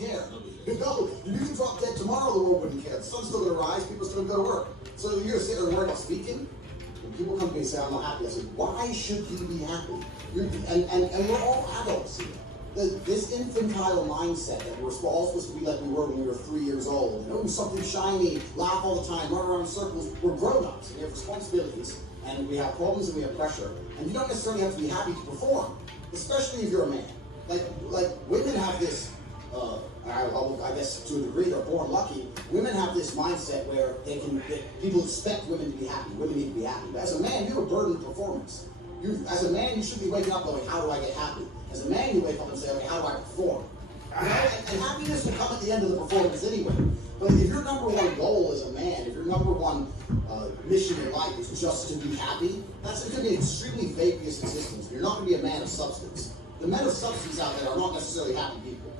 care. You know, you can drop dead tomorrow, the world wouldn't care. The sun's still gonna rise, people still gonna go to work. So you're gonna sit there and worry about speaking? When people come to me and say, I'm not happy, I say, why should you be happy? And we're all adults here. This infantile mindset that we're all supposed to be like we were when we were 3 years old, and oh, something shiny, laugh all the time, run around in circles. We're grown-ups, and we have responsibilities, and we have problems, and we have pressure, and you don't necessarily have to be happy to perform, especially if you're a man. Like women have this, I guess to a degree they're born lucky, women have this mindset where people expect women to be happy, women need to be happy. But as a man, you have a burden of performance. As a man, you should be waking up going, how do I get happy? As a man, you wake up and say, okay, how do I perform? You know? And happiness will come at the end of the performance anyway. But if your number one goal as a man, if your number one mission in life is just to be happy, that's going to be an extremely vacuous existence. You're not going to be a man of substance. The men of substance out there are not necessarily happy people.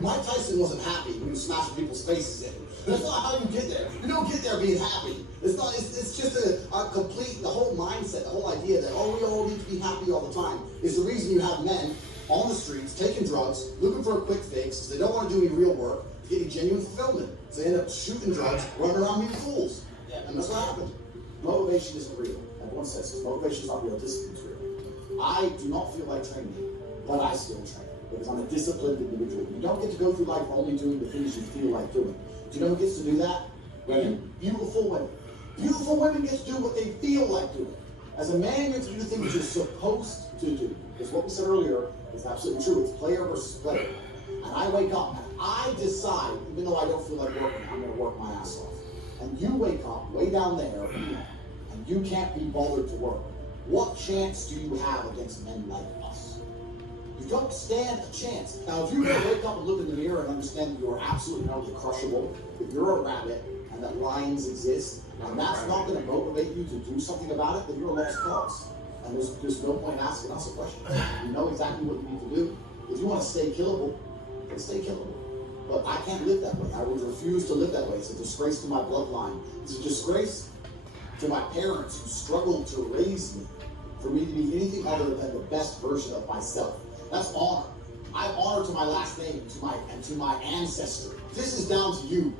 Mike Tyson wasn't happy when he was smashing people's faces in. That's not how you get there. You don't get there being happy. It's just a complete, the whole mindset, the whole idea that, oh, we all need to be happy all the time is the reason you have men on the streets taking drugs, looking for a quick fix, because they don't want to do any real work, getting genuine fulfillment. So they end up shooting drugs, running around being fools. And that's what happened. Motivation isn't real. Everyone says this. Motivation is not real. Discipline's real. I do not feel like training, but I still train. Because I'm a disciplined individual. You don't get to go through life only doing the things you feel like doing. Do you know who gets to do that? Women. Beautiful women. Beautiful women get to do what they feel like doing. As a man, you have to do the things you're supposed to do. Because what we said earlier is absolutely true. It's player versus player. And I wake up and I decide, even though I don't feel like working, I'm going to work my ass off. And you wake up way down there and you can't be bothered to work. What chance do you have against men like us? You don't stand a chance. Now, if you really wake up and look in the mirror and understand that you are absolutely not crushable, that you're a rabbit, and that lions exist, and that's not going to motivate you to do something about it, then you're a lost cause. And there's no point asking us a question. You know exactly what you need to do. If you want to stay killable, then stay killable. But I can't live that way. I would refuse to live that way. It's a disgrace to my bloodline. It's a disgrace to my parents who struggled to raise me for me to be anything other than the best version of myself. That's honor. I have honor to my last name and to my ancestry. This is down to you.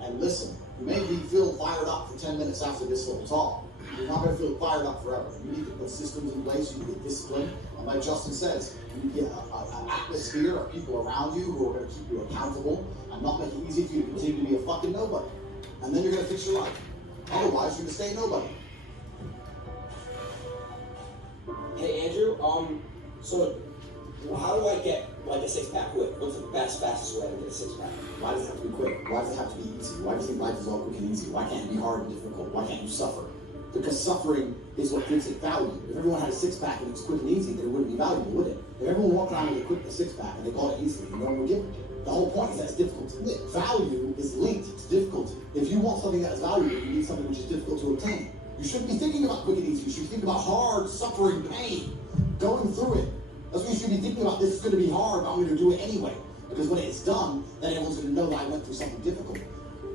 And listen, you may feel fired up for 10 minutes after this little talk. You're not going to feel fired up forever. You need to put systems in place. You need to get discipline. And like Justin says, you need to get an atmosphere of people around you who are going to keep you accountable and not make it easy for you to continue to be a fucking nobody. And then you're going to fix your life. Otherwise, you're going to stay nobody. Hey, Andrew, so how do I get like a six-pack quick? What's the fastest way to get a six-pack? Why does it have to be quick? Why does it have to be easy? Why do you think life is all quick and easy? Why can't it be hard and difficult? Why can't you suffer? Because suffering is what gives it value. If everyone had a six-pack and it was quick and easy, then it wouldn't be valuable, would it? If everyone walked around with a six-pack and they called it easy, no one would give it. The whole point is that it's difficult to live. Value is linked to difficulty. If you want something that is valuable, you need something which is difficult to obtain. You shouldn't be thinking about quick and easy. You should think about hard, suffering, pain, going through it. That's what you should be thinking about. This is going to be hard, but I'm going to do it anyway. Because when it's done, then everyone's going to know that I went through something difficult.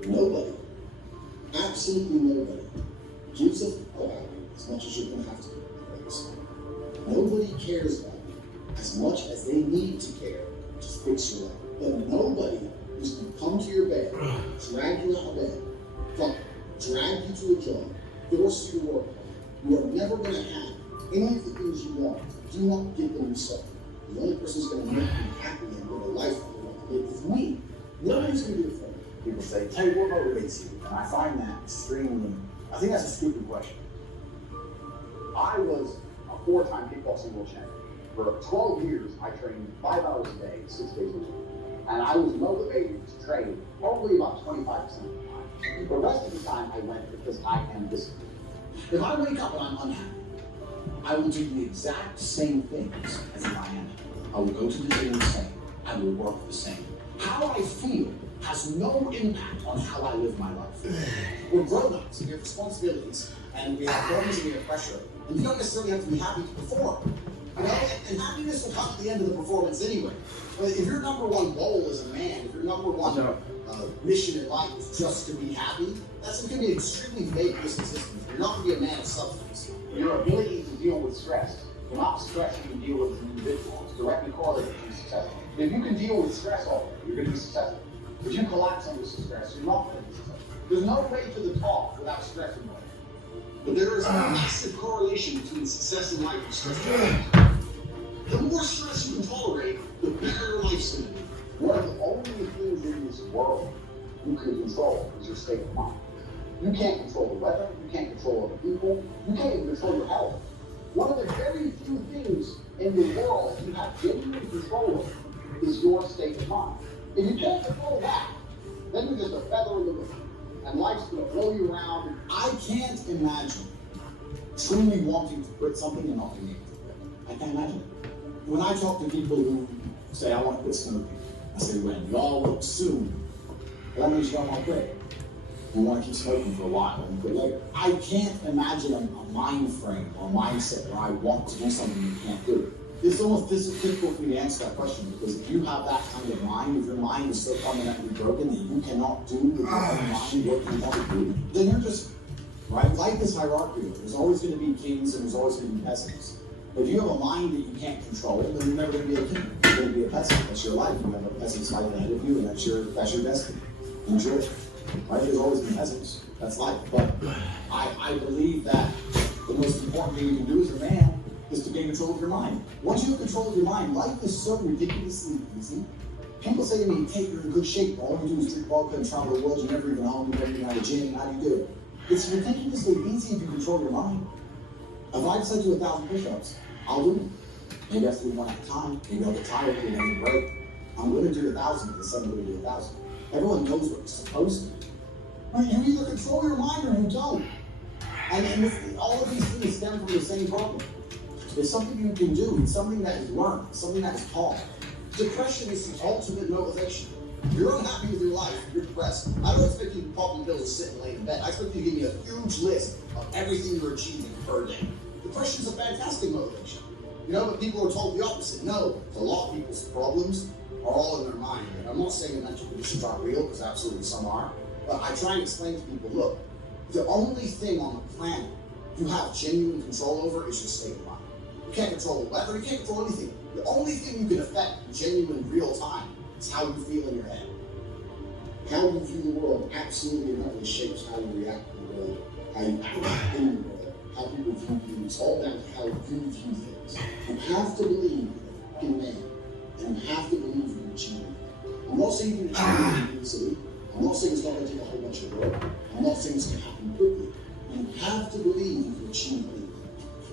Nobody, absolutely nobody, gives a fuck as much as you're going to have to do. Nobody cares about you as much as they need to care to fix your life. But nobody is going to come to your bed, drag you out of bed, drag you to a job, force you to work. You are never going to have any of the things you want. Do not give them yourself. The only person who's going to make you happy and live a life that you want to live is me. Nobody's going to do it for me. People say, "Hey, what motivates you?" And I find that extremely, I think that's a stupid question. I was a 4-time kickboxing world champion. For 12 years, I trained 5 hours a day, 6 days a week. And I was motivated to train probably about 25% of the time. The rest of the time, I went because I am disciplined. If I wake up and I'm unhappy, I will do the exact same things as if I am. I will go to the gym the same. I will work the same. How I feel has no impact on how I live my life. We're grown-ups, we have responsibilities, and we have problems and we have pressure. And you don't necessarily have to be happy to perform. You know, and happiness will come at the end of the performance anyway. But if your number one goal as a man, if your number one mission in life is just to be happy, that's going to be an extremely vacuous existence. You're not going to be a man of substance. Your ability to deal with stress, the amount of stress you can deal with as an individual, is directly correlated to success. If you can deal with stress all day, you're going to be successful. If you collapse under stress, you're not going to be successful. There's no way to the top without stress involved. But there is a massive correlation between success in life and stress. The more stress you can tolerate, the better your life's going to be. One of the only things in this world you can control is your state of mind. You can't control the weather, you can't control other people, you can't even control your health. One of the very few things in the world you have genuine control over is your state of mind. If you can't control that, then you're just a feather in the wind. And life's going to blow you around. I can't imagine truly wanting to quit something and not being able to quit. I can't imagine it. When I talk to people who say, I want to quit smoking, I say, when? You all look soon. That means you don't want to quit. You want to keep smoking for a while and quit later. I can't imagine a mind frame or a mindset where I want to do something you can't do. It's almost difficult for me to answer that question, because if you have that kind of mind, if your mind is so fundamentally broken that you cannot do with your own mind what you want to do, then you're just, right? Life is hierarchical. There's always going to be kings and there's always going to be peasants. If you have a mind that you can't control, then you're never going to be a king. You're going to be a peasant. That's your life. You have a peasant's life ahead of you, and that's your destiny. Enjoy it. Right? There's always been peasants. That's life. But I believe that the most important thing you can do as a man is to gain control of your mind. Once you have control of your mind, life is so ridiculously easy. People say to me, Tate, you're in good shape. All you do is drink vodka and travel the world. You never even home. You never even have a gym. How do you do it? It's ridiculously easy if you control your mind. If I decide to do 1,000 push-ups, I'll do them. Maybe I have to do one at a time. Maybe I'll get tired. Maybe I'll get a break. I'm going to do 1,000 because I'm going to do 1,000. Everyone knows what you're supposed to do. But you either control your mind or you don't. And all of these things stem from the same problem. It's something you can do. It's something that is learned. It's something that is taught. Depression is the ultimate motivation. You're unhappy with your life. You're depressed. I don't expect you to pop the pills and sit and lay in bed. I expect you to give me a huge list of everything you're achieving per day. Depression is a fantastic motivation. You know, but people are told the opposite. No, a lot of people's problems are all in their mind. And I'm not saying that mental conditions aren't real, because absolutely some are. But I try and explain to people, look, the only thing on the planet you have genuine control over is your state of mind. You can't control the weather, you can't control anything. The only thing you can affect in genuine real time is how you feel in your head. How you view the world absolutely inevitably shapes how you react to the world, how you act in the world, how people view you. It's all down to how you view things. You have to believe in man, and you have to believe you can achieve it. I'm not saying you can achieve it easily. I'm not saying it's not going to take a whole bunch of work. I'm not saying it's going to happen quickly. You have to believe you can achieve it.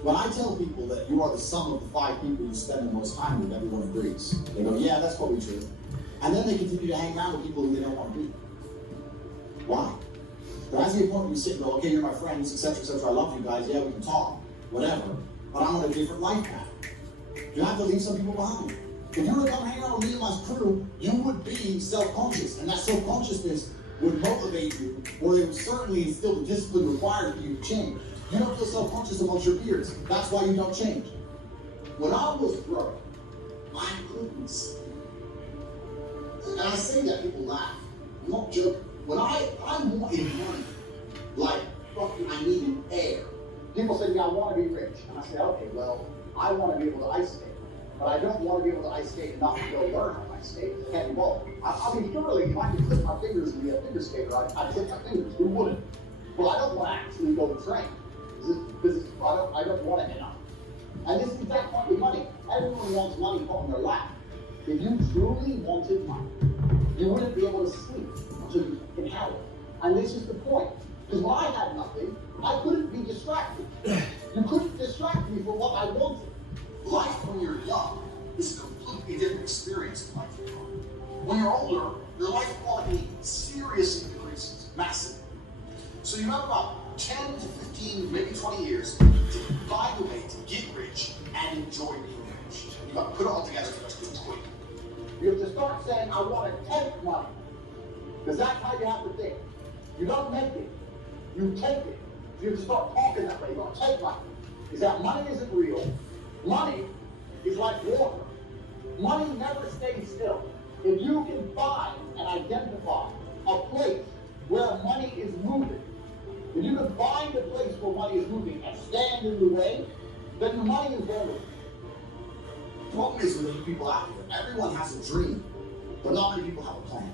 When I tell people that you are the sum of the 5 people you spend the most time with, everyone agrees. They go, yeah, that's probably true. And then they continue to hang around with people who they don't want to be. Why? There has to be a point where you sit and go, okay, you're my friends, etc., etc. I love you guys. Yeah, we can talk, whatever. But I'm on a different life path. You have to leave some people behind. If you were to come hang out with me and my crew, you would be self-conscious. And that self-consciousness would motivate you, or they would certainly instill the discipline required for you to change. You don't feel self-conscious amongst your peers. That's why you don't change. When I was broke, I couldn't sleep. And I say that, people laugh. I'm not joking. When I wanted money, like fucking I needed air. People say to me, I want to be rich. And I say, okay, well, I want to be able to ice skate. But I don't want to be able to ice skate and not go learn how to ice skate. I can't involve. I mean, surely if I could clip my fingers and be a figure skater, I'd clip my fingers. Who wouldn't? Well, I don't want to actually go to train. Because I don't want it enough. And this is the exact point with money. Everyone wants money put in their lap. If you truly wanted money, you wouldn't be able to sleep until you can have it. And this is the point. Because when I had nothing, I couldn't be distracted. You couldn't distract me from what I wanted. Life when you're young is a completely different experience than life when you're older. When you're older, your life quality seriously decreases, massively. So you have about 10 to 15, maybe 20 years to find a way to get rich and enjoy being rich. You got to put it all together for us to enjoy. You have to start saying, I want to take money. Because that's how you have to think. You don't make it, you take it. You have to start talking that way. You don't take money. Is that money isn't real. Money is like water. Money never stays still. If you can find and identify a place where money is moving, if you can find a place where money is moving and stand in the way, then the money is there. The problem is with people out there, everyone has a dream. But not many people have a plan.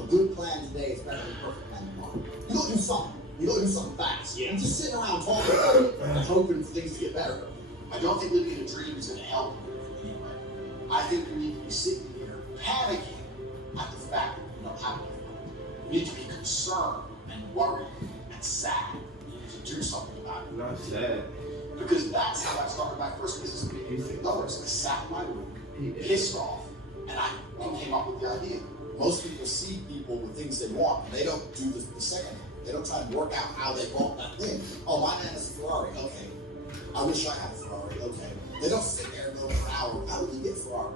A good plan today is better than a perfect plan tomorrow. You gotta do something. You gotta do something fast. Yeah. And just sitting around talking about it and hoping for things to get better. I don't think living in a dream is going to help you anyway. I think we need to be sitting here panicking at the fact that we don't have anything. We need to be concerned and worried and sad. We need to do something about it. Not sad. Because that's how I started my first business meeting. In other words, I sat in my room, pissed off, and I came up with the idea. Most people see people with things they want, and they don't do the second. They don't try to work out how they bought that thing. Oh, my man has a Ferrari. Okay. I wish I had a Ferrari. Okay. They don't sit there and go for hours. How did he get a Ferrari?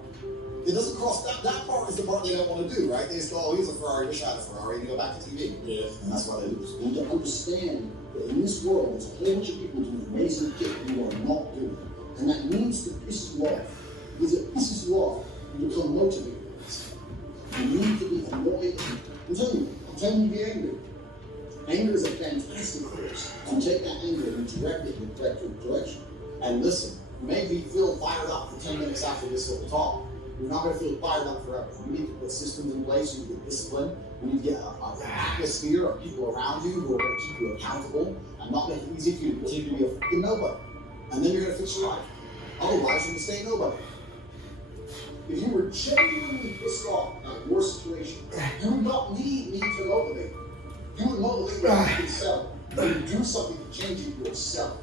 It doesn't cross that part is the part they don't want to do, right? They just go, oh, he's a Ferrari. Wish I had a Ferrari, and you go back to TV. Yeah. And that's why they lose. You need to understand that in this world, there's a whole bunch of people doing amazing things you are not doing. And that needs to piss you off. Because it pisses you off, you become motivated. You need to be annoyed. I'm telling you to be angry. Anger is a fantastic force. And take that anger and direct it in the correct direction. And listen, maybe feel fired up for 10 minutes after this little talk. You're not going to feel fired up forever. We need to put systems in place. You need to get discipline. We need to get an atmosphere of people around you who are going to keep you accountable and not make it easy for you to continue to be a fucking nobody. And then you're going to fix your life. Otherwise, you're going to stay nobody. If you were genuinely pissed off at your situation, you would not need me to motivate you. You would motivate yourself. You would do something to change it yourself.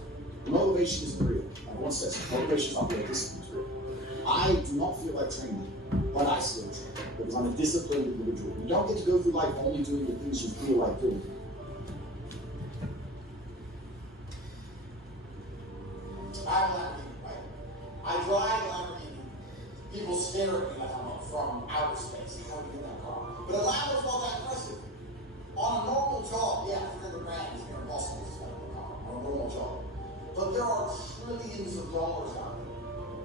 Motivation is real. Everyone says motivation is not real, discipline is real. I do not feel like training, but I still train because I'm a disciplined individual. You don't get to go through life only doing the things you feel like doing. I have a Lamborghini, right? I drive a Lamborghini. People stare at me like I'm from outer space. How do you get that car? But a Lambo's not that impressive. On a normal job, yeah, $300 grand is near impossible to spend on a car. On a normal job. But there are trillions of dollars out there.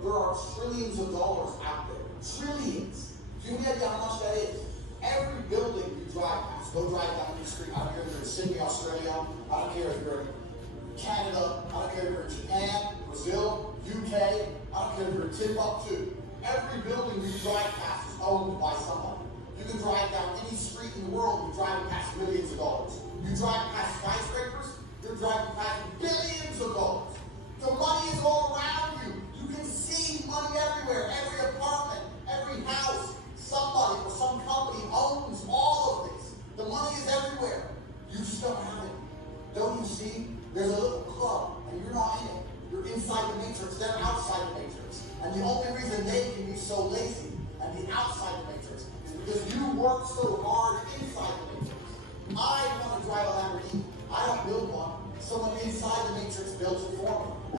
There are trillions of dollars out there. Trillions. Do you have any idea how much that is? Every building you drive past, go drive down the street. I don't care if you're in Sydney, Australia. I don't care if you're in Canada. I don't care if you're in Japan, Brazil, UK. I don't care if you're in Timbuktu. Every building you drive past is owned by somebody. You can drive down any street in the world and you're driving past millions of dollars. You drive past skyscrapers, you're driving past billions of dollars. The money is all around you. You can see money everywhere. Every apartment, every house, somebody or some company owns all of this. The money is everywhere. You just don't have it. Don't you see? There's a little club and you're not in it. You're inside the matrix, they're outside the matrix. And the only reason they can be so lazy and be outside the matrix is because you work so hard inside the matrix. I want to drive a Lamborghini. I don't build one. Someone inside the matrix builds it